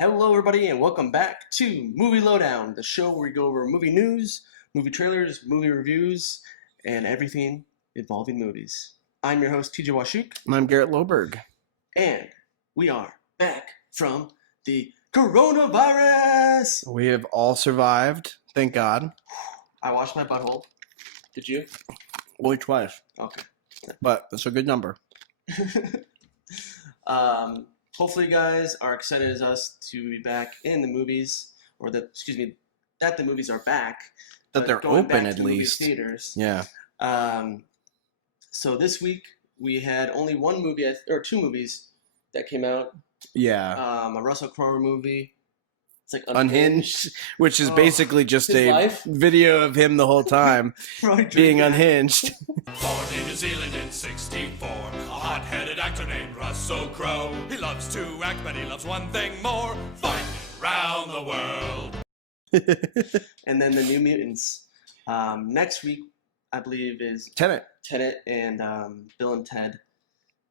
Hello, everybody, and welcome back to Movie Lowdown, the show where we go over movie news, movie trailers, movie reviews, and everything involving movies. I'm your host, TJ Washuk, And I'm Garrett Loberg. and we are back from the coronavirus. We have all survived, thank God. I washed my butthole. Did you? Only twice, Okay. but that's a good number. Hopefully, you guys are excited as us to be back in the movies, or that the movies are back. That but they're going open back at to movie least. theaters. Yeah. So this week we had only one movie, or two movies that came out. Yeah. A Russell Crowe movie. It's like Unhinged, which is basically just his a life? video of him the whole time being unhinged. Born in New Zealand in 64, a hot-headed actor named Russell Crowe. He loves to act, but he loves one thing more, fighting round the world. And then the New Mutants. Next week, I believe, is Tenet and Bill and Ted.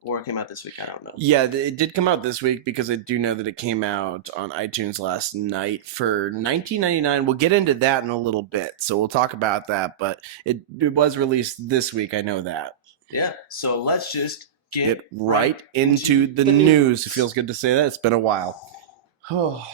Or it came out this week, I don't know. Yeah, it did come out this week because I do know that it came out on iTunes last night for $19.99. We'll get into that in a little bit, so we'll talk about that. But it was released this week, I know that. Yeah, so let's just Get right into the news. It feels good to say that. It's been a while.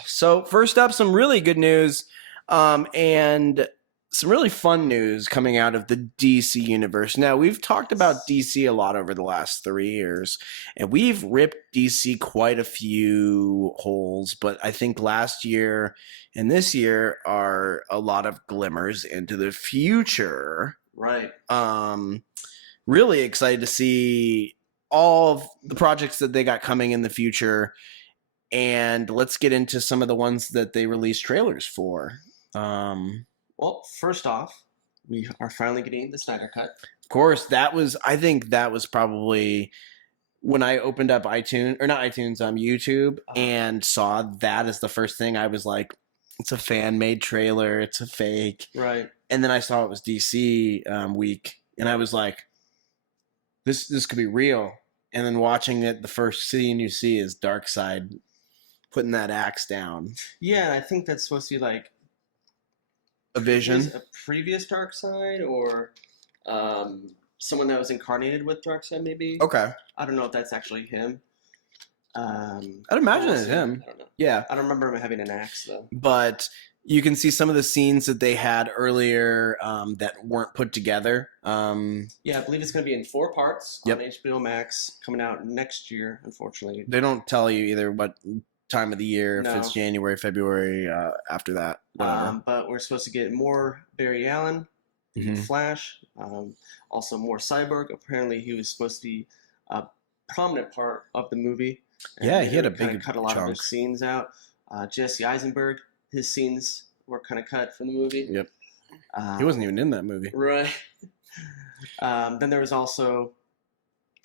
So first up, some really good news and some really fun news coming out of the DC universe. Now, we've talked about DC a lot over the last 3 years, and we've ripped DC quite a few holes, but I think last year and this year are a lot of glimmers into the future. Right. Really excited to see all of the projects that they got coming in the future, and let's get into some of the ones that they released trailers for. Well, first off, we are finally getting the Snyder Cut. Of course, I think that was probably when I opened up iTunes, or not iTunes, YouTube, and saw that as the first thing. I was like, it's a fan-made trailer, it's a fake. Right. And then I saw it was DC week, and I was like, this could be real. And then watching it, the first scene you see is Darkseid putting that axe down. Yeah, I think that's supposed to be like a vision, a previous Darkseid, or someone that was incarnated with Darkseid, maybe. Okay. I don't know if that's actually him. I'd imagine it's him. I don't know. Yeah. I don't remember him having an axe though. But you can see some of the scenes that they had earlier that weren't put together. Yeah, I believe it's going to be in 4 parts Yep. on HBO Max, coming out next year, unfortunately. They don't tell you either what time of the year, if No. it's January, February, after that. Whatever. But we're supposed to get more Barry Allen, Mhm. Flash, also more Cyborg. Apparently, he was supposed to be a prominent part of the movie. Yeah, he had a kinda big cut a lot of chunk. his scenes out. Jesse Eisenberg, his scenes were kind of cut from the movie. Yep. He wasn't even in that movie. Right. Then there was also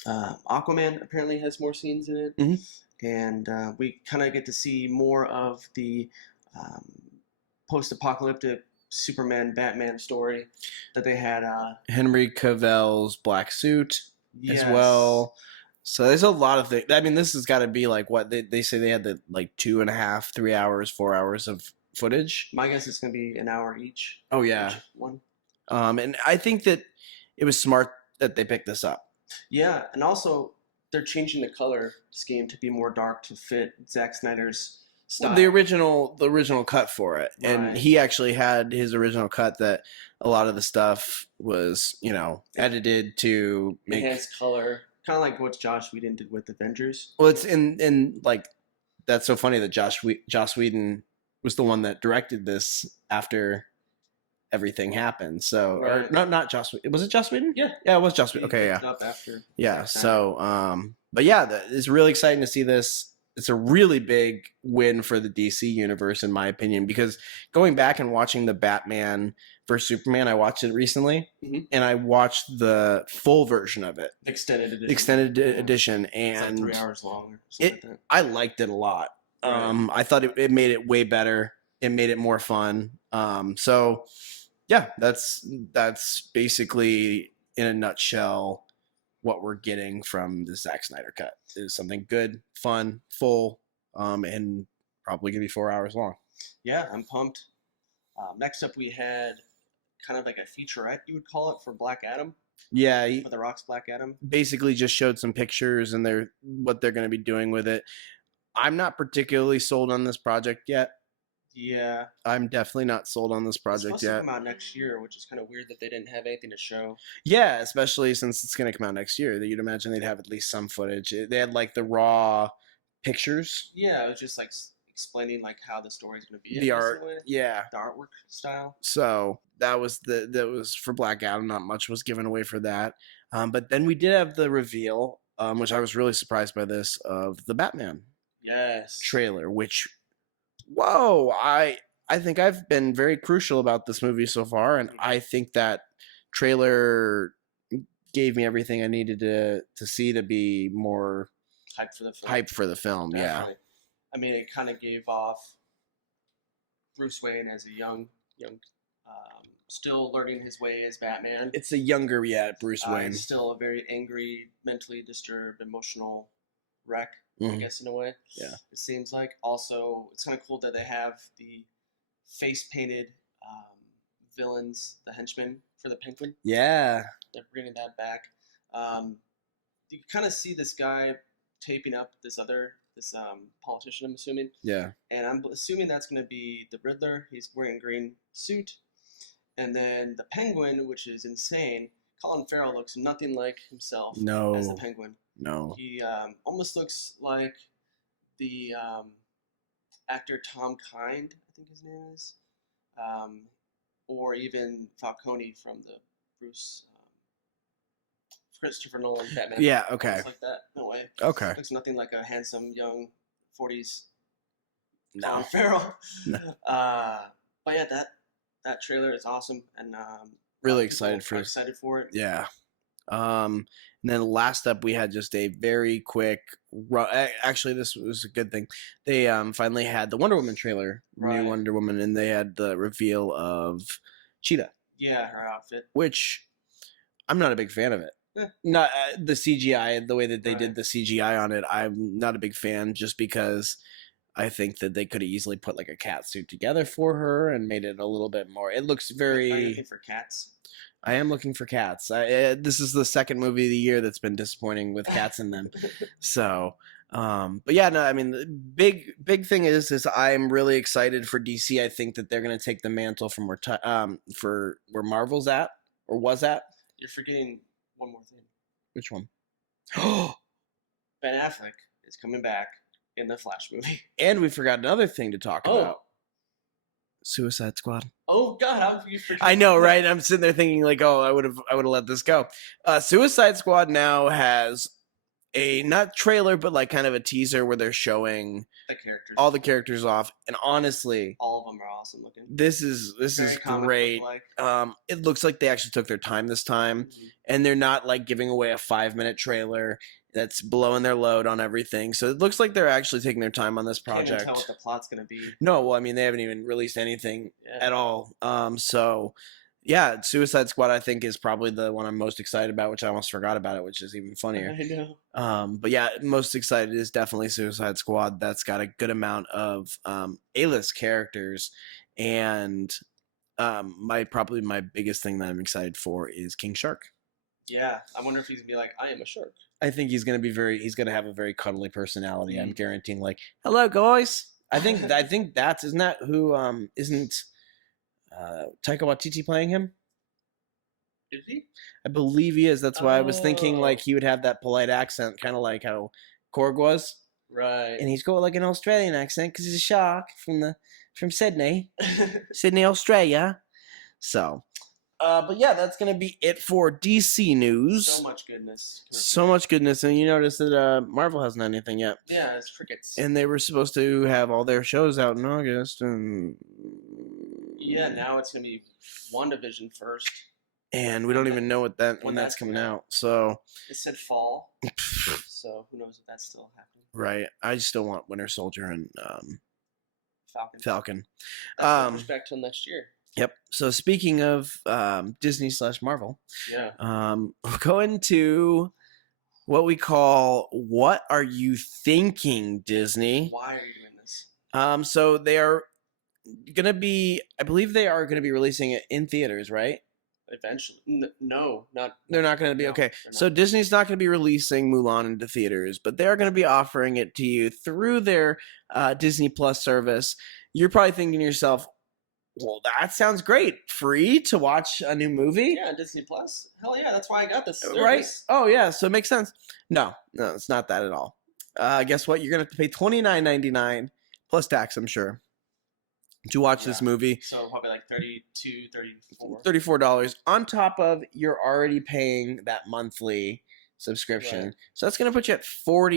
Aquaman. Apparently, has more scenes in it, and we kind of get to see more of the post-apocalyptic Superman Batman story that they had. Henry Cavill's black suit Yes. as well. So there's a lot of things. I mean, this has got to be like what they say they had the like 2.5, 3 hours, 4 hours of footage. My guess is going to be an hour each. Oh yeah. Each one. And I think that it was smart that they picked this up. Yeah, and also they're changing the color scheme to be more dark to fit Zack Snyder's style. The original cut for it. Right. And he actually had his original cut that a lot of the stuff was, edited to make enhanced color, kind of like what Joss Whedon did with Avengers. Well, it's in like that's so funny that Joss Whedon was the one that directed this after everything happened. So Right. or not Joss Whedon. Was it Joss Whedon? Yeah. Yeah, it was Joss Whedon. He Okay, picked yeah. Up after Yeah. Zack Snyder. So but yeah, it's really exciting to see this. It's a really big win for the DC universe, in my opinion, because going back and watching the Batman vs Superman, I watched it recently, and I watched the full version of it, extended edition. edition, It's like and 3 hours long or something like that. I liked it a lot. Right. I thought it made it way better. It made it more fun. So yeah, that's basically in a nutshell what we're getting from the Zack Snyder cut. Is something good, fun, full, and probably going to be 4 hours long. Yeah, I'm pumped. Next up, we had kind of like a featurette, you would call it, for Black Adam. Yeah, For The Rock's Black Adam. basically just showed some pictures and what they're going to be doing with it. I'm not particularly sold on this project yet. Yeah. I'm definitely not sold on this It's project supposed yet. to come out next year, which is kind of weird that they didn't have anything to show. Yeah, especially since it's going to come out next year. You'd imagine they'd have at least some footage. They had like the raw pictures. Yeah, it was just like explaining like how the story's going to be. The art, yeah. The artwork style. So that was for Black Adam. Not much was given away for that. But then we did have the reveal, which I was really surprised by this, of the Batman Yes. trailer. Which, whoa! I think I've been very crucial about this movie so far, and I think that trailer gave me everything I needed to see to be more Hyped for the film. hyped for the film. Definitely. I mean, it kind of gave off Bruce Wayne as a young, still learning his way as Batman. It's a younger, Bruce Wayne. He's still a very angry, mentally disturbed, emotional wreck, I Mhm. guess, in a way. Yeah. It seems like. Also, it's kind of cool that they have the face-painted villains, the henchmen for the Penguin. Yeah. They're bringing that back. You kind of see this guy taping up this politician, I'm assuming. Yeah. And I'm assuming that's going to be the Riddler. He's wearing a green suit. And then the Penguin, which is insane. Colin Farrell looks nothing like himself as the No. Penguin. No. He almost looks like the actor Tom Kind, I think his name is. Or even Falcone from the Christopher Nolan Batman. Yeah. Okay. Almost like that, no way. Okay. Looks nothing like a handsome young 40s No. Colin Farrell. No. But yeah, that trailer is awesome, and Really excited for it. Yeah. And then last up, we had just a very quick. Actually, this was a good thing. They finally had the Wonder Woman trailer, Right. new Wonder Woman, and they had the reveal of Cheetah, Yeah, her outfit. which I'm not a big fan of it. Not the CGI, the way that they did the CGI on it. I'm not a big fan, just because I think that they could have easily put like a cat suit together for her and made it a little bit more. It looks Are you very. looking for cats? I am looking for cats. This is the second movie of the year that's been disappointing with cats in them. So, but yeah, no, I mean, the big thing is I'm really excited for DC. I think that they're going to take the mantle from where Marvel's at or was at. You're forgetting one more thing. Which one? Ben Affleck is coming back in the Flash movie. And we forgot another thing to talk Oh. about. Suicide Squad. Oh God, how you forget? I know, right? I'm sitting there thinking like, oh, I would have let this go. Suicide Squad now has a not trailer, but like kind of a teaser where they're showing The characters. all the characters off, and honestly, All of them are awesome looking. this is Very comic great. book-like. It looks like they actually took their time this time, Mhm. and they're not like giving away a 5-minute trailer that's blowing their load on everything. So it looks like they're actually taking their time on this Can't even project. tell what the plot's gonna be. No, well, I mean, they haven't even released anything Yeah. at all. So yeah, Suicide Squad I think is probably the one I'm most excited about, which I almost forgot about it, which is even funnier. I know. But yeah, most excited is definitely Suicide Squad. That's got a good amount of A-list characters, and probably my biggest thing that I'm excited for is King Shark. Yeah, I wonder if he's gonna be like, I am a shark. I think he's gonna have a very cuddly personality. I'm Mm. guaranteeing like, hello guys. I think isn't that who isn't Taika Waititi playing him? Is he? I believe he is. That's why I was thinking Oh. like he would have that polite accent, kind of like how Korg was, Right. and he's got like an Australian accent because he's a shark from Sydney, Australia. So, but yeah, that's gonna be it for DC news. So much goodness. So much goodness, and you notice that Marvel hasn't had anything yet, Yeah, it's crickets. and they were supposed to have all their shows out in August, and Yeah, now it's gonna be WandaVision first. we don't even know when that's that's coming coming out. out. So, It said fall, so who knows if that's still happening. right, I just don't want Winter Soldier and Falcon. Falcon. That's pushed back till next year. Yep. So speaking of Disney/Marvel, Yeah. we're going to what we call "What Are You Thinking, Disney?" Why are you doing this? So they are gonna be. I believe they are gonna be releasing it in theaters, right? Eventually, no, not. They're not going to be No, okay. they're So not. Disney's not going to be releasing Mulan into theaters, but they are going to be offering it to you through their Disney Plus service. You're probably thinking to yourself, "Well, that sounds great. Free to watch a new movie, Yeah, Disney Plus. Hell yeah, that's why I got this right? service. Oh yeah, so it makes sense." No, it's not that at all. Guess what? You're going to have to pay $29.99 plus tax, I'm sure, to watch this Yeah. movie. So probably like 32, 34. $34 on top of you're already paying that monthly subscription. Right. So that's going to put you at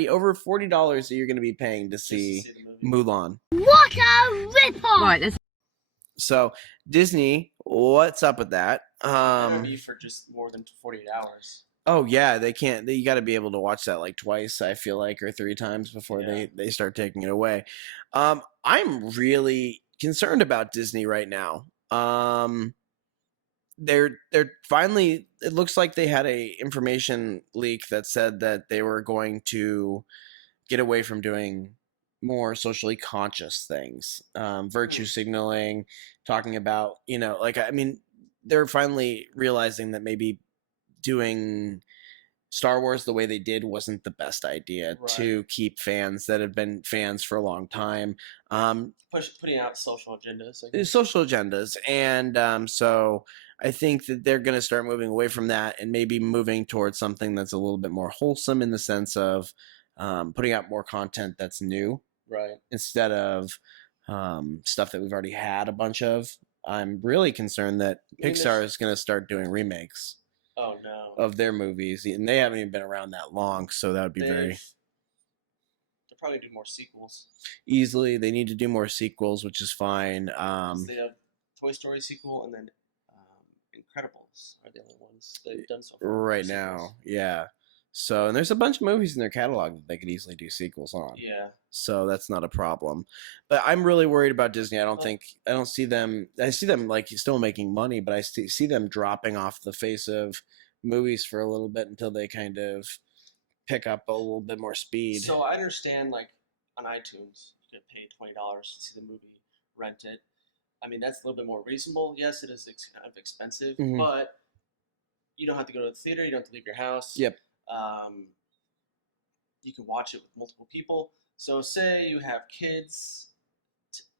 over $40 that you're going to be paying to Just to see see the movie. Mulan. What a rip-off! Right, So Disney, what's up with that? That'll be for just more than 48 hours. Oh yeah, they can't. You got to be able to watch that like twice, I feel like, or 3 times before Yeah. they start taking it away. I'm really concerned about Disney right now. They're finally. It looks like they had a information leak that said that they were going to get away from doing more socially conscious things, virtue signaling, talking about like I mean, they're finally realizing that maybe doing Star Wars the way they did wasn't the best idea Right. to keep fans that have been fans for a long time. Putting out social agendas. I guess. Social agendas, and so I think that they're going to start moving away from that and maybe moving towards something that's a little bit more wholesome in the sense of putting out more content that's new Right. instead of stuff that we've already had a bunch of. I'm really concerned that I mean, Pixar is going to start doing remakes Oh no. of their movies, and they haven't even been around that long, so that would be very They'll probably do more sequels. easily. They need to do more sequels, which is fine. 'Cause they have Toy Story sequel and then Incredibles are the only ones they've done so far. Right sequels. now, yeah. So, and there's a bunch of movies in their catalog that they could easily do sequels on. Yeah. So that's not a problem. But I'm really worried about Disney. I Well- don't see them. I see them like still making money, but I see them dropping off the face of movies for a little bit until they kind of pick up a little bit more speed. So I understand, like on iTunes, you can pay $20 to see the movie, rent it. I mean, that's a little bit more reasonable. Yes, it is kind of expensive, Mhm. but you don't have to go to the theater. You don't have to leave your house. Yep. You can watch it with multiple people. So say you have kids.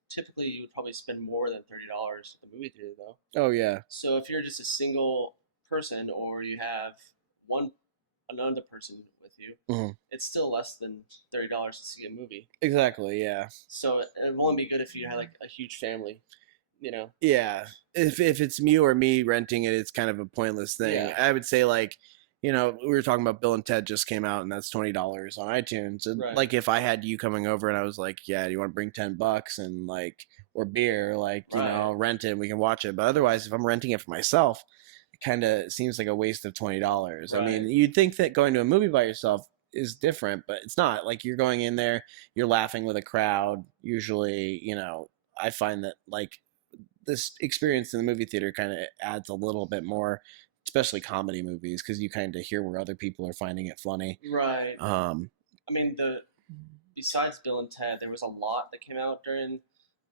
Typically, you would probably spend more than $30 at the movie theater, though. Oh yeah. So if you're just a single person, or you have another person with you, Mhm. it's still less than $30 to see a movie. Exactly. Yeah. So it would only be good if you had like a huge family, you know. Yeah. If it's you or me renting it, it's kind of a pointless thing. Yeah. I would say like, we were talking about Bill and Ted just came out and that's $20 on iTunes. And Right. like if I had you coming over and I was like, yeah, do you want to bring $10 and like or beer, like, Right. rent it and we can watch it. But otherwise if I'm renting it for myself, it kind of seems like a waste of $20. I mean, Right. you'd think that going to a movie by yourself is different, but it's not. Like you're going in there, you're laughing with a crowd. Usually, I find that like this experience in the movie theater kind of adds a little bit more, especially comedy movies, because you kind of hear where other people are finding it funny. Right. Uh, I mean, besides Bill and Ted, there was a lot that came out during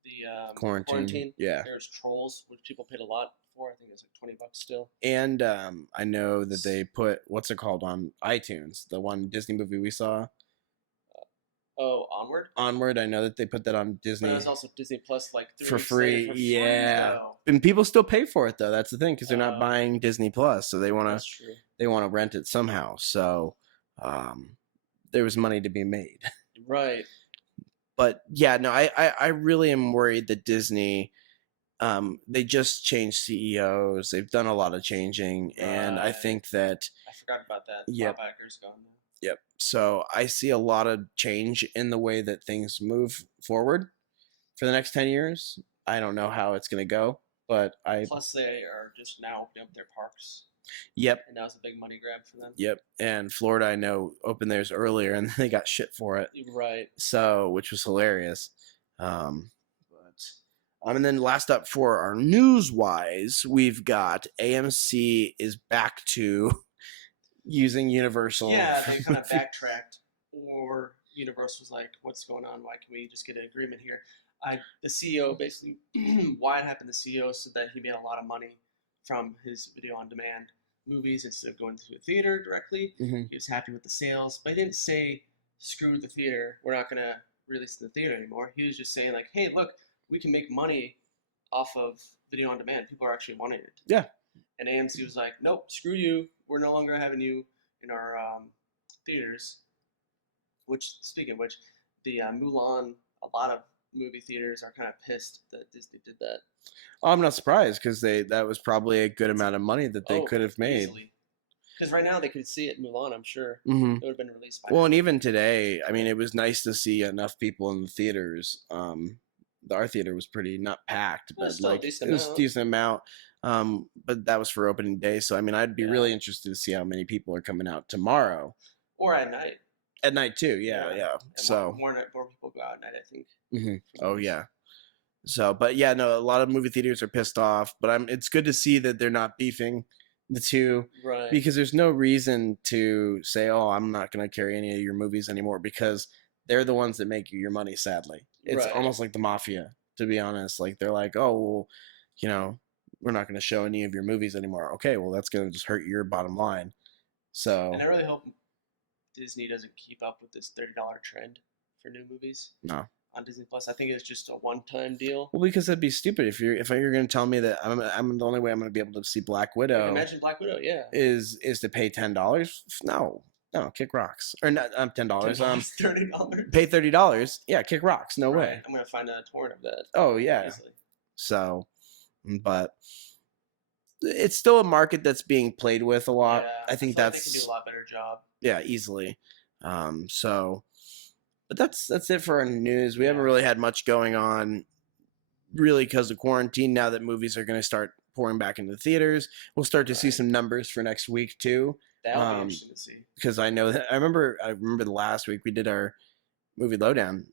the Quarantine. Yeah. There's Trolls, which people paid a lot for. I think it's like $20 still. And I know that they put what's it called on iTunes, the one Disney movie we saw, Oh, Onward. Onward. I know that they put that on Disney But it was also Disney Plus, like 3 for weeks free. later for free, Yeah, though. and people still pay for it though. That's the thing, because they're not Oh. buying Disney Plus, so they want That's to true. rent it somehow. So there was money to be made. Right. But yeah, no, I really am worried that Disney, they just changed CEOs. They've done a lot of changing, and I Right. think that I forgot about that. Yep. Bob Iger's gone now. yep. So I see a lot of change in the way that things move forward for the next 10 years. I don't know how it's going to go, but Plus, they are just now opening up their parks, yep. and now it's a big money grab for them. Yep. And Florida, I know, opened theirs earlier and they got shit for it. Right. So, which was hilarious. And then last up for our news wise, we've got AMC is back to using Universal. Yeah, they kind of backtracked, or Universal was like, "What's going on? Why can we just get an agreement here?" The CEO basically, why it happened? The CEO said that he made a lot of money from his video on demand movies instead of going to a theater directly. Mm-hmm. He was happy with the sales, but he didn't say, "Screw the theater. We're not gonna release in the theater anymore." He was just saying like, "Hey, look, we can make money off of video on demand. People are actually wanting it." Yeah. And AMC was like, "Nope, screw you. We're no longer having you in our theaters." Which, speaking of which, the Mulan, a lot of movie theaters are kind of pissed that Disney did that. Oh, I'm not surprised because that was probably a good amount of money that they could have made. Because right now they could see it, Mulan, I'm sure. Mm-hmm. It would have been released by Well, now. and even today, I mean, it was nice to see enough people in the theaters. Our theater was pretty not packed, Well, but still a like decent it was a amount. decent amount. But that was for opening day, so I mean, I'd be Yeah. really interested to see how many people are coming out tomorrow Or at night. at night too. Yeah. And So more people go out at night, I think. mm-hmm. Oh yeah. So, but yeah, no, a lot of movie theaters are pissed off, but it's good to see that they're not beefing the two, Right. because there's no reason to say, "Oh, I'm not going to carry any of your movies anymore," because they're the ones that make you your money. Sadly, it's Right. almost like the mafia, to be honest. Like they're like, "Oh, well, you know, we're not going to show any of your movies anymore." Okay, well, that's going to just hurt your bottom line. So, And I really hope Disney doesn't keep up with this $30 trend for new movies. No. On Disney Plus, I think it's just a one-time deal. Well, because that'd be stupid if you're going to tell me that I'm the only way I'm going to be able to see Black Widow. Like, imagine Black Widow, yeah. Is to pay $10? No, kick rocks. Or not $10. $30. Pay $30. Yeah, kick rocks. No way. I'm gonna find a torrent of that. Oh yeah. Easily. So, but it's still a market that's being played with a lot. Yeah, I think feel like that's they can do a lot better job. Yeah, easily. So, but that's it for our news. We haven't really had much going on, really, because of quarantine. Now that movies are going to start pouring back into the theaters, we'll start to see some numbers for next week too. That'll be interesting to see. Because I know that I remember the last week we did our movie Lowdown.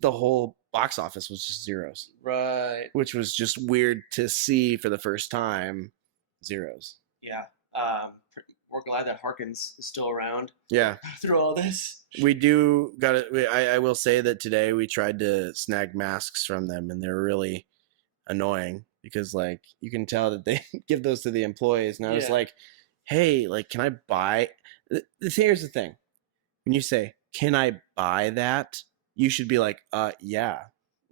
The whole box office was just zeros, Right? which was just weird to see for the first time. Zeros. Yeah. We're glad that Harkins is still around. Yeah. Through all this. We do got it. I will say that today we tried to snag masks from them, and they're really annoying because, like, you can tell that they give those to the employees. And I was like, "Hey, like, can I buy?" Here's the thing: when you say, "Can I buy that?" you should be like, yeah."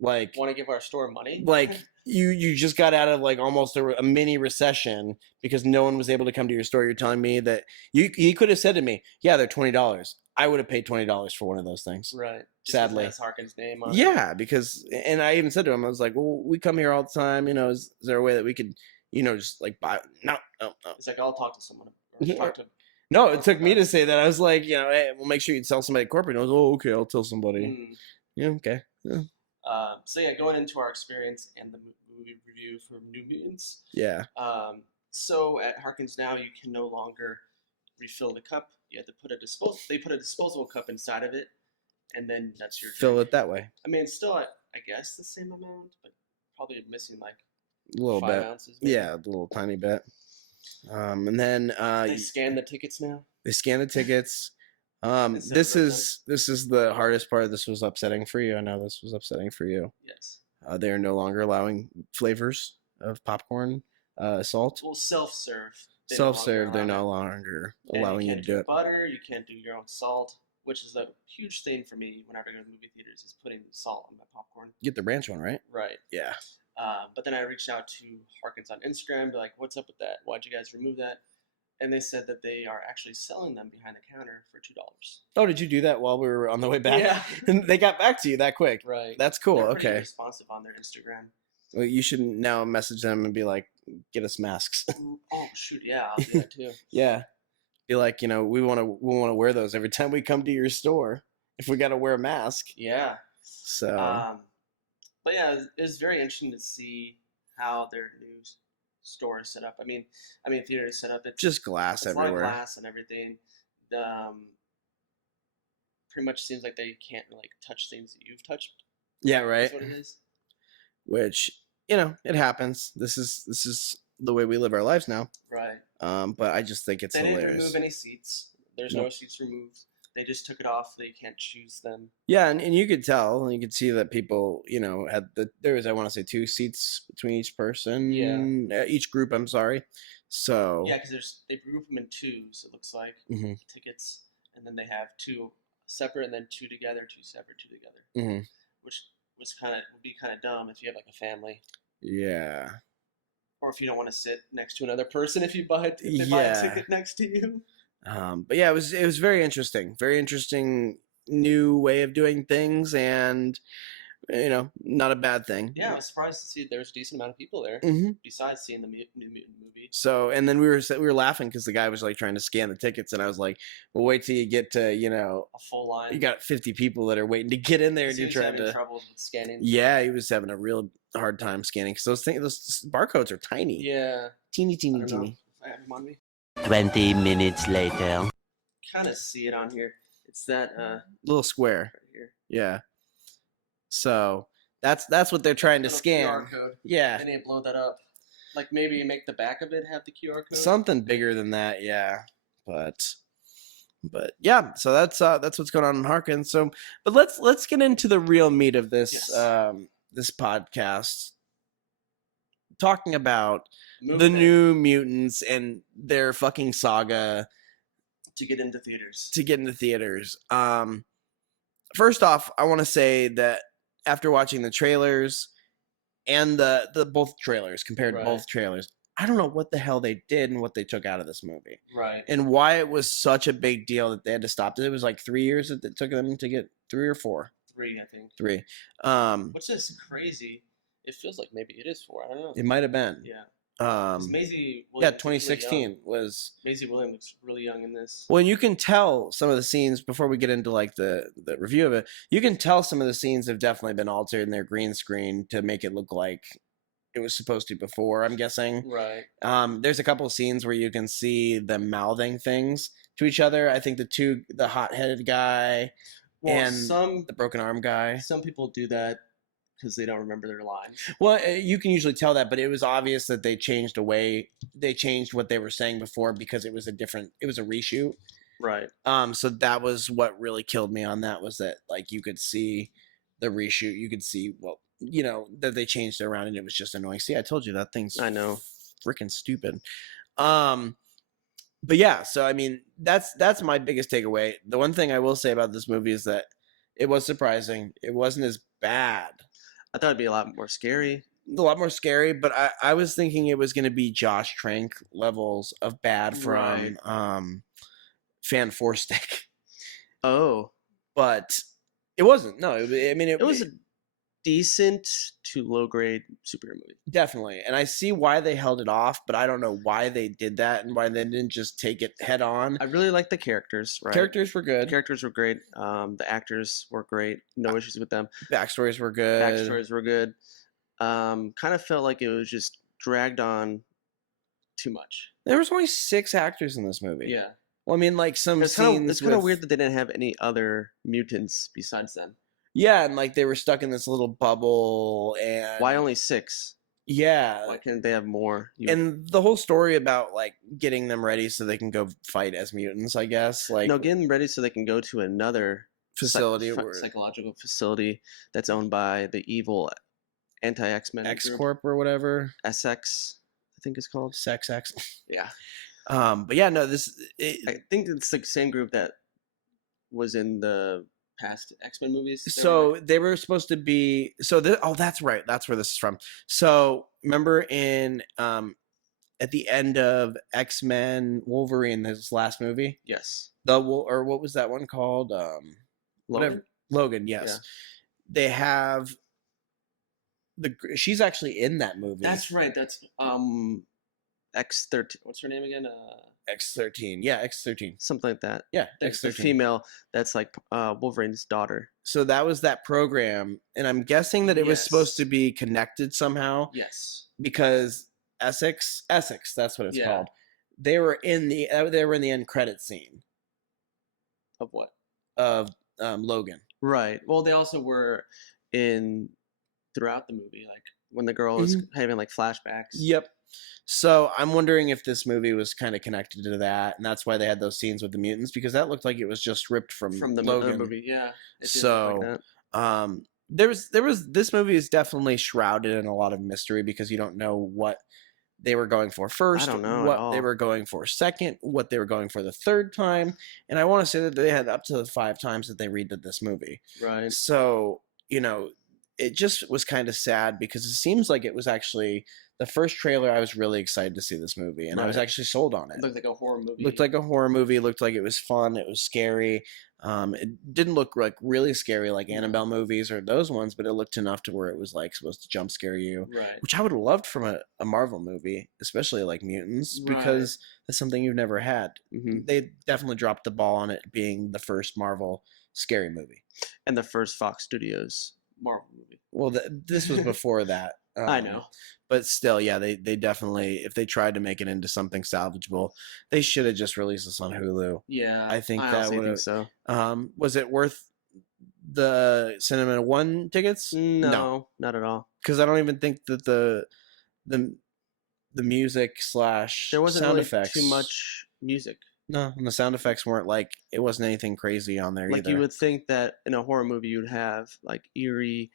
Like, want to give our store money? Like, you just got out of like almost a mini recession because no one was able to come to your store. You're telling me that you could have said to me, "Yeah, they're $20." I would have paid $20 for one of those things. Right. Just Sadly. Has Harkins' name on it. Yeah, because, and I even said to him, I was like, "Well, we come here all the time. You know, is there a way that we could, just like buy?" No. It's like, I'll talk to someone. Or talk to No, it took me to say that. I was like, "Hey, we'll make sure you tell somebody at corporate." And I was, "Oh, okay, I'll tell somebody." Yeah, okay. Yeah. So yeah, going into our experience and the movie review for New Mutants. Yeah. So at Harkins now, you can no longer refill the cup. You have to put They put a disposable cup inside of it, and then that's your Fill drink. it that way. I mean, it's still I guess the same amount, but probably missing like A little 5 bit. ounces. Maybe. Yeah, a little tiny bit. And then They scan the tickets now. they scan the tickets. Instead This of is the hardest part. This was upsetting for you. I know this was upsetting for you. Yes. They are no longer allowing flavors of popcorn, salt. Well, self-serve. Self-serve, they're no longer allowing you to do it. Butter, you can't do your own salt, which is a huge thing for me whenever I go to the movie theaters, is putting salt on my popcorn. Get the ranch one, right? Right. Yeah. But then I reached out to Harkins on Instagram, be like, "What's up with that? Why'd you guys remove that?" And they said that they are actually selling them behind the counter for $2. Oh, did you do that while we were on the way back? Yeah. And they got back to you that quick. Right. That's cool. They're pretty Okay. responsive on their Instagram. Well, you should now message them and be like, "Get us masks." Oh shoot, yeah, I'll do that too. Yeah. Be like, we want to wear those every time we come to your store. If we got to wear a mask. Yeah. So. But yeah, it was very interesting to see how their new store is set up. I mean, theater is set up. It's just glass it's everywhere. A lot of glass and everything. Pretty much seems like they can't like touch things that you've touched. Yeah, right. That's what it is. Which, it happens. This is the way we live our lives now. Right. But I just think it's They didn't hilarious. remove any seats. There's Nope. no seats removed. They just took it off. They can't choose them. Yeah, and you could tell, you could see that people, had there was, I want to say, 2 seats between each person. Yeah. Each group, I'm sorry. So. Yeah, because they group them in twos, it looks like, tickets. And then they have 2 separate and then 2 together, 2 separate, 2 together. Which would be kind of dumb if you have like a family. Yeah. Or if you don't want to sit next to another person if they buy a ticket next to you. But yeah, it was very interesting new way of doing things, and not a bad thing. Yeah, I was surprised to see there was a decent amount of people there. Besides seeing the New Mutant movie. So, and then we were laughing because the guy was like trying to scan the tickets, and I was like, "Well, wait till you get to a full line. You got 50 people that are waiting to get in there, and you're trying to." Troubles with scanning. Yeah, he was having a real hard time scanning because those barcodes are tiny. Yeah, teeny. I have them on me. 20 minutes later. Kind of see it on here. It's that little square right here. Yeah. So that's what they're trying to scan. QR code. Yeah. They need to blow that up. Like maybe make the back of it have the QR code. Something bigger than that, yeah. But yeah. So that's what's going on in Harkin. So, but let's get into the real meat of this this podcast. Talking about the New Mutants and their fucking saga to get into theaters. First off, I want to say that after watching the trailers and the both trailers, compared to both trailers, I don't know what the hell they did and what they took out of this movie. Right. And why it was such a big deal that they had to stop it. It was like 3 years that it took them to get 3 or 4. 3, I think. 3. Which is crazy. It feels like maybe it is 4. I don't know. It might have been. Yeah. Maisie Williams 2016 was. Maisie Williams looks really young in this. Well, you can tell some of the scenes before we get into like the review of it. You can tell some of the scenes have definitely been altered in their green screen to make it look like it was supposed to before, I'm guessing. Right. There's a couple of scenes where you can see them mouthing things to each other. I think the hot-headed guy and the broken arm guy. Some people do that because they don't remember their lines. Well, you can usually tell that, but it was obvious that they changed what they were saying before because it was a reshoot. Right. So that was what really killed me on that, was that like you could see the reshoot, you could see that they changed it around and it was just annoying. See, I told you that thing's freaking stupid. But yeah, so I mean that's my biggest takeaway. The one thing I will say about this movie is that it was surprising. It wasn't as bad. I thought it'd be a lot more scary. But I was thinking it was going to be Josh Trank levels of bad from Fan Four Stick. Oh, but it wasn't. No, it was a decent to low grade superhero movie. Definitely, and I see why they held it off, but I don't know why they did that and why they didn't just take it head on. I really like the characters. Right, characters were good. Characters were great. The actors were great. No issues with them. Backstories were good. Kind of felt like it was just dragged on too much. There was only 6 actors in this movie. Yeah. Well, I mean, like some scenes. It's kind of weird that they didn't have any other mutants besides them. Yeah, and like they were stuck in this little bubble. And why only 6? Yeah. Why can't they have more? And the whole story about like getting them ready so they can go fight as mutants, I guess. Like, no, getting them ready so they can go to another facility, psychological facility that's owned by the evil anti-X-Men X Corp or whatever. SX, I think it's called. Sex X. Yeah. But yeah, no, I think it's the same group that was in the past X-Men movies. So they were supposed to be. So that's right. That's where this is from. So remember in at the end of X-Men Wolverine, his last movie. Yes. Or what was that one called? Logan. Yes. Yeah. They have she's actually in that movie. That's right. That's X-13. What's her name again? X-13. Yeah, X-13. Something like that. Yeah, X-13. The female that's like Wolverine's daughter. So that was that program, and I'm guessing that it was supposed to be connected somehow. Yes. Because Essex, that's what it's called. They were in the end credit scene. Of what? Of Logan. Right. Well, they also were in throughout the movie, like when the girl is having like flashbacks. Yep. So I'm wondering if this movie was kind of connected to that, and that's why they had those scenes with the mutants, because that looked like it was just ripped from the Logan. movie. Yeah. It did So, look like that. there was this movie is definitely shrouded in a lot of mystery because you don't know what they were going for first, don't know at what they all. were going for second, what they were going for the third time, and I want to say that they had up to 5 times that they redid this movie. Right. So, it just was kind of sad because it seems like it was actually the first trailer. I was really excited to see this movie, and I was Right. actually sold on it. It looked like a horror movie. Looked like a horror movie. Looked like it was fun. It was scary. It didn't look like really scary like Annabelle movies or those ones, but it looked enough to where it was like supposed to jump scare you, Right. which I would have loved from a Marvel movie, especially like Mutants, because that's something you've never had. Mm-hmm. They definitely dropped the ball on it being the first Marvel scary movie. And the first Fox Studios Marvel movie. Well, this was before that. I know. But still, yeah, they definitely, if they tried to make it into something salvageable, they should have just released this on Hulu. Yeah. I think that honestly would think have. so. Was it worth the Cinema One tickets? No, not at all. Because I don't even think that the music / There wasn't sound really effects too much music. No, and the sound effects weren't like, it wasn't anything crazy on there Like either. you would think that in a horror movie you'd have like eerie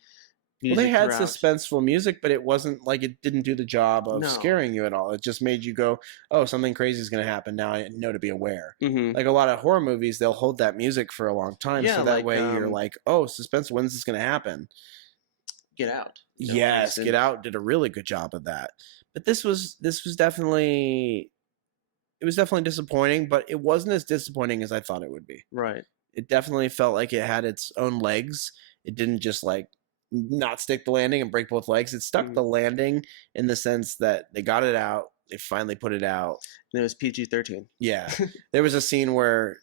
Well, music they had throughout. suspenseful music, but it wasn't like, it didn't do the job of No. scaring you at all. It just made you go, oh, something crazy is going to happen. Now I know to be aware. Mm-hmm. Like a lot of horror movies, they'll hold that music for a long time. Yeah, So that like, way you're like, oh, suspense, when's this going to happen? Get Out. Yes, Get Out did a really good job of that. But this was definitely, it was definitely disappointing, but it wasn't as disappointing as I thought it would be. Right. It definitely felt like it had its own legs. It didn't just like not stick the landing and break both legs. It stuck the landing in the sense that they got it out. They finally put it out. And it was PG-13. Yeah. There was a scene where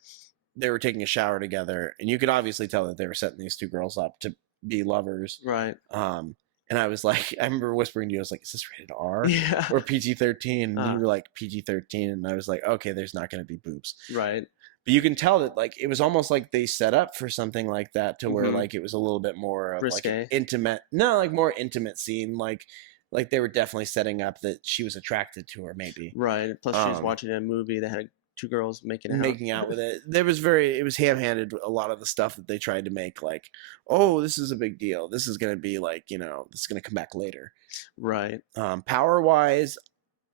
they were taking a shower together, and you could obviously tell that they were setting these two girls up to be lovers. Right. And I was like, I remember whispering to you, I was like, is this rated R Yeah. or PG-13? And you were like, PG-13. And I was like, okay, there's not going to be boobs. Right. But you can tell that like it was almost like they set up for something like that to where Mhm. like it was a little bit more of like Risque. an intimate, no, like more intimate scene. Like they were definitely setting up that she was attracted to her, maybe Right. Plus she was watching a movie that had two girls making out with it. It was ham-handed, a lot of the stuff that they tried to make like, oh, this is a big deal. This is going to be like, this is going to come back later. Right. Power wise,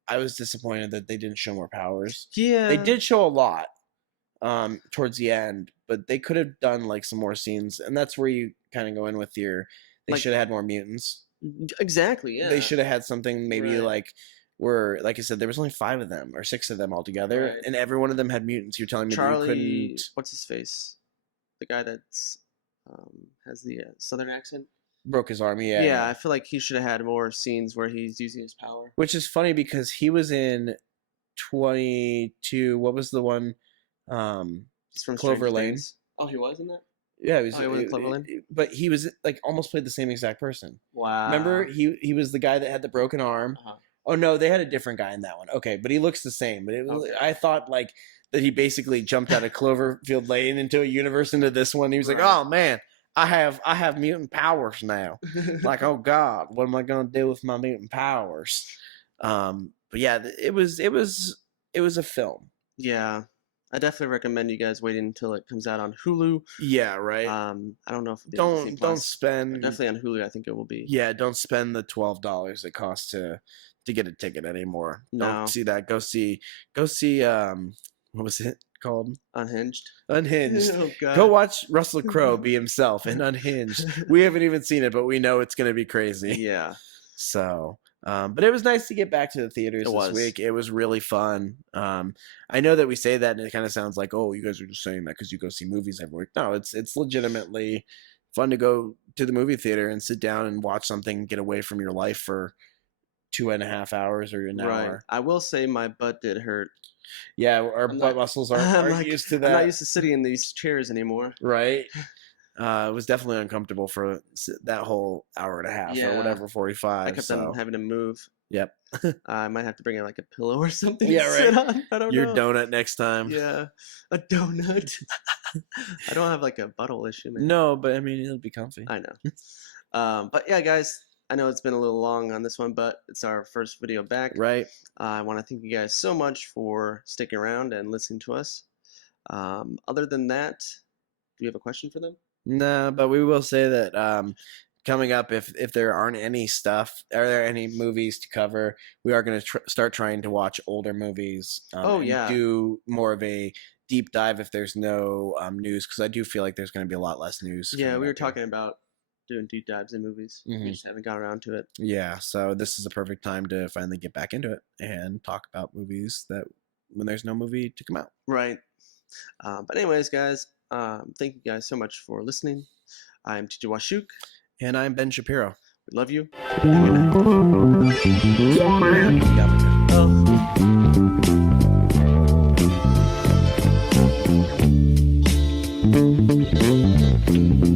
I was disappointed that they didn't show more powers. Yeah. They did show a lot towards the end, but they could have done like some more scenes, and that's where you kind of go in with your, they Like- should have had more mutants. Exactly. Yeah. They should have had something maybe Right. like where, like I said, there was only 5 of them or 6 of them altogether, Right. and every one of them had mutants. You're telling me that you Charlie. couldn't. What's his face? The guy that's has the southern accent. Broke his arm, Yeah. I feel like he should have had more scenes where he's using his power. Which is funny because he was in 22. What was the one? He's from Clover Stranger Lane. Things. Oh, he was in that. Yeah, he was. Oh, he was in Clover Lane? But he was like almost played the same exact person. Wow. Remember, he was the guy that had the broken arm. Uh-huh. Oh no, they had a different guy in that one. Okay, but he looks the same. But it was, Okay. I thought like that he basically jumped out of Cloverfield Lane into a universe into this one. He was like, Right. "Oh man, I have mutant powers now." Like, oh god, what am I gonna do with my mutant powers? But yeah, it was a film. Yeah. I definitely recommend you guys waiting until it comes out on Hulu. Yeah, right. I don't know if it'll be on Disney Don't Plus, but spend. definitely on Hulu. I think it will be. Yeah, don't spend the $12 it costs to get a ticket anymore. No. Don't see that. Go see what was it called? Unhinged. Unhinged. Oh, God. Go watch Russell Crowe be himself in Unhinged. We haven't even seen it, but we know it's going to be crazy. Yeah. So, but it was nice to get back to the theaters this week. It was really fun. I know that we say that and it kind of sounds like, oh, you guys are just saying that because you go see movies every week. No, it's legitimately fun to go to the movie theater and sit down and watch something, get away from your life for 2.5 hours or an Right. hour. I will say my butt did hurt. Yeah, our I'm butt not- muscles I'm aren't like- used to I'm that. not used to sitting in these chairs anymore. Right. It was definitely uncomfortable for that whole hour and a half or Yeah. whatever, 45. I kept so. on having to move. Yep. I might have to bring in like a pillow or something. Yeah, to sit right. on. I don't Your know. donut next time. Yeah, a donut. I don't have like a butthole issue, man. No, but I mean, it'll be comfy. I know. But yeah, guys, I know it's been a little long on this one, but it's our first video back. Right. I want to thank you guys so much for sticking around and listening to us. Other than that, do you have a question for them? No, but we will say that coming up, if there aren't any stuff, are there any movies to cover? We are going to start trying to watch older movies. And do more of a deep dive if there's no news, because I do feel like there's going to be a lot less news. Yeah, we were talking about doing deep dives in movies. We just haven't got around to it. Yeah, so this is a perfect time to finally get back into it and talk about movies that when there's no movie to come out. Right. But anyways, guys, thank you guys so much for listening. I'm TJ Washuk. And I'm Ben Shapiro. We love you. Good night.